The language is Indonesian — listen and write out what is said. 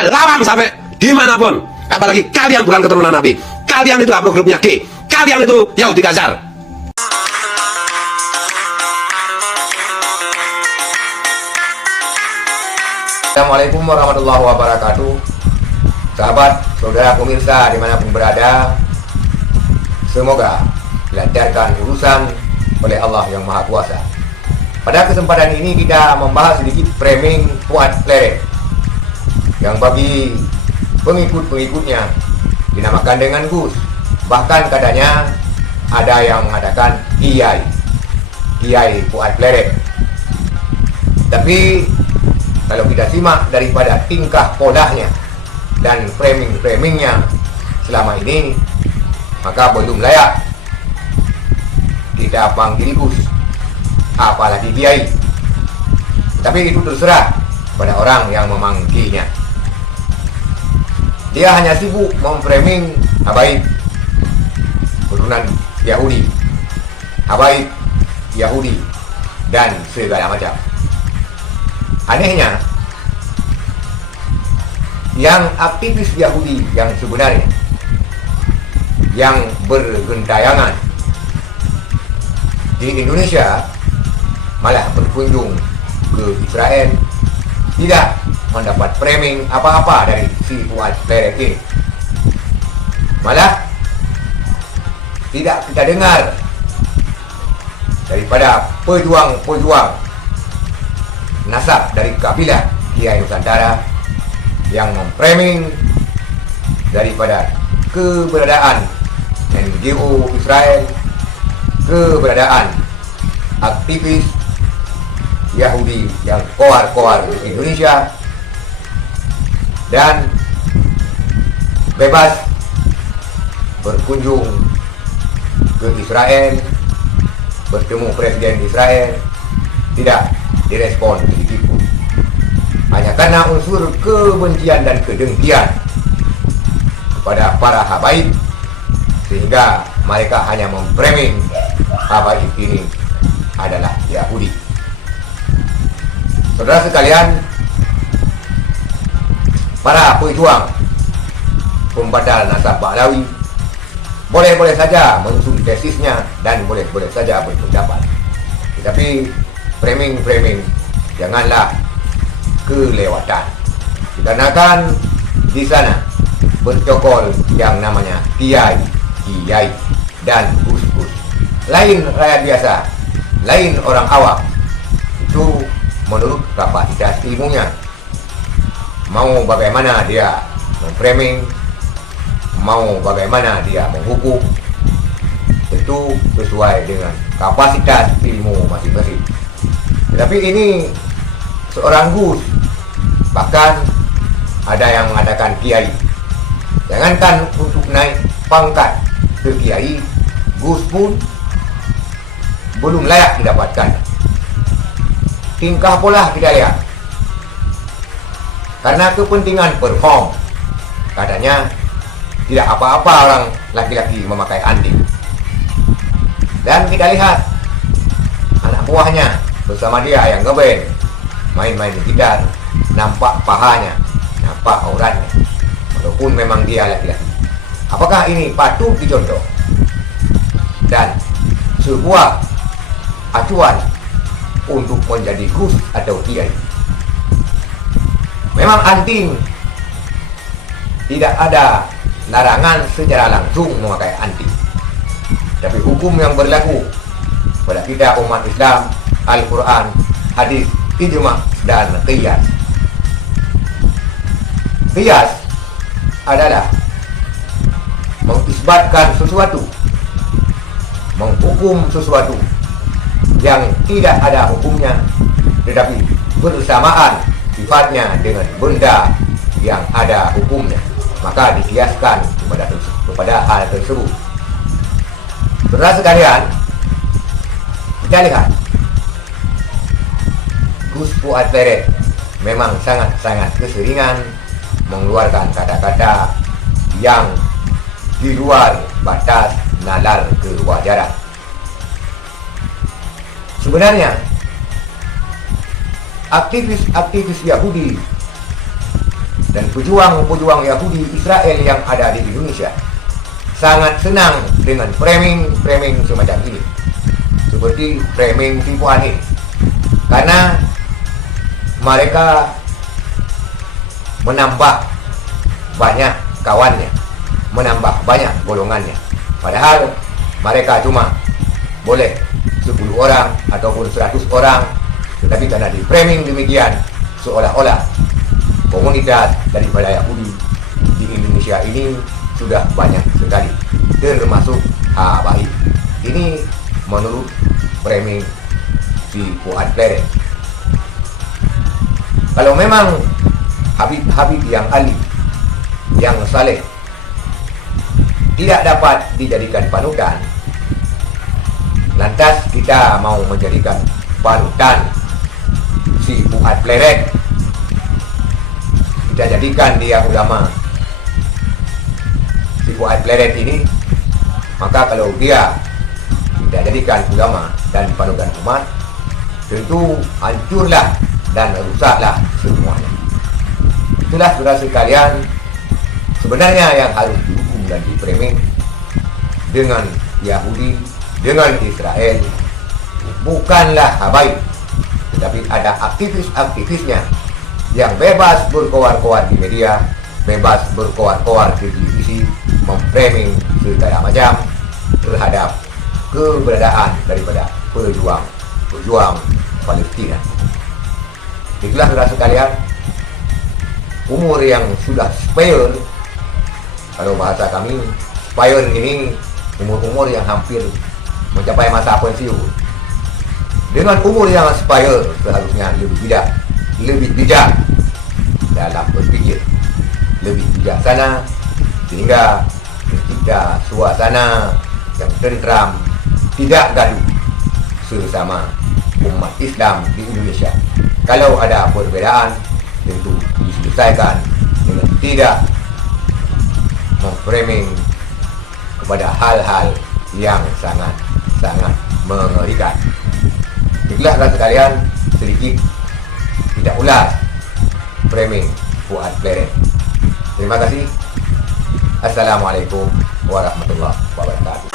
Saya lawan sampai dimanapun. Apalagi kalian bukan keturunan Nabi. Kalian itu haplogrupnya G. Kalian itu Yahudi Gaza. Assalamualaikum warahmatullahi wabarakatuh. Sahabat, saudara pemirsa dimanapun berada, semoga dilancarkan urusan oleh Allah yang Maha Kuasa. Pada kesempatan ini kita membahas sedikit framing Fuad Klerek yang bagi pengikut-pengikutnya dinamakan dengan Gus. Bahkan katanya ada yang mengatakan Kiai Fuad Klerek. Tapi kalau kita simak daripada tingkah polahnya dan framing-framingnya selama ini, maka belum layak kita panggil Gus, apalagi Kiai. Tapi itu terserah pada orang yang memanggilnya. Dia hanya sibuk memframing habaib keturunan Yahudi, habaib Yahudi, dan segala macam. Anehnya, yang aktivis Yahudi yang sebenarnya, yang bergentayangan di Indonesia, malah berkunjung ke Israel, tidak mendapat framing apa-apa dari si Fuad Klerek ini. Malah tidak kita dengar daripada pejuang-pejuang nasab dari kabilah Kiai Nusantara yang memframing daripada keberadaan NGO Israel, keberadaan aktivis Yahudi yang koar-koar di Indonesia, dan bebas berkunjung ke Israel, bertemu Presiden Israel, tidak direspon sedikitpun, hanya karena unsur kebencian dan kedengkian kepada para habaib, sehingga mereka hanya memframing habaib ini adalah Yahudi. Saudara sekalian, para pejuang pembatal nasab Ba'lawi boleh-boleh saja menyusun tesisnya dan boleh-boleh saja berpendapat, tetapi framing janganlah kelewatan, dikarenakan di sana bercokol yang namanya Kiai dan Gus. Lain rakyat biasa, lain orang awam. Itu menurut kapasitas ilmunya. Mau bagaimana dia memframing, mau bagaimana dia menghukum, itu sesuai dengan kapasitas ilmu masing-masing. Tetapi ini seorang Gus, bahkan ada yang mengatakan Kiai. Jangankan untuk naik pangkat ke Kiai, Gus pun belum layak didapatkan. Tingkah pola kita lihat, karena kepentingan perform, katanya tidak apa-apa orang laki-laki memakai anting. Dan kita lihat anak buahnya bersama dia yang ngeband, main-main di gitar, nampak pahanya, nampak auratnya, walaupun memang dia laki-laki. Apakah ini patut dicontoh dan sebuah acuan untuk menjadi Gus atau Kiai? Memang anting tidak ada larangan secara langsung memakai anting, tapi hukum yang berlaku pada kita umat Islam, Al-Quran, hadis, ijma, dan qiyas. Qiyas adalah mengisbatkan sesuatu, menghukum sesuatu yang tidak ada hukumnya, tetapi bersamaan sifatnya dengan benda yang ada hukumnya, maka dikiaskan kepada hal tersebut. Saudara sekalian, kita lihat Gus Fuad Klerek memang sangat-sangat keseringan mengeluarkan kata-kata yang di luar batas nalar kewajaran. Sebenarnya aktivis-aktivis Yahudi dan pejuang-pejuang Yahudi Israel yang ada di Indonesia sangat senang dengan framing semacam ini, seperti framing tipuan ini, karena mereka menambah banyak kawannya, menambah banyak golongannya, padahal mereka cuma boleh 10 orang ataupun 100 orang, tetapi karena di framing demikian, seolah-olah komunitas daripada Yahudi di Indonesia ini sudah banyak sekali, termasuk Habaib. Ini menurut framing si Fuad Pleret. Kalau memang Habib-Habib yang alim, yang saleh tidak dapat dijadikan panutan, lantas kita mau menjadikan panutan si Fuad Pleret, kita jadikan dia ulama si Fuad Pleret ini, maka kalau dia tidak jadikan ulama dan panutan umat, tentu hancurlah dan rusaklah semuanya. Itulah saudara sekalian, sebenarnya yang harus dihukum dan diframing dengan Yahudi, dengan Israel, bukanlah Habaib, tetapi ada aktivis-aktivisnya yang bebas berkoar-koar di media, bebas berkoar-koar di televisi, memframing segala macam terhadap keberadaan daripada pejuang Palestina. Itulah saudara sekalian, umur yang sudah spare, kalau bahasa kami spare ini umur-umur yang hampir mencapai masa pensiun. Dengan umur yang spare, seharusnya lebih bijak dalam berpikir, lebih bijaksana, sehingga mencipta suasana yang tentram, tidak gaduh sesama umat Islam di Indonesia. Kalau ada perbedaan, tentu diselesaikan dengan tidak memframing kepada hal-hal yang sangat mengerikan. Itulah sekalian, sedikit tidak ulas framing Fuad Pleret. Terima kasih. Assalamualaikum warahmatullahi wabarakatuh.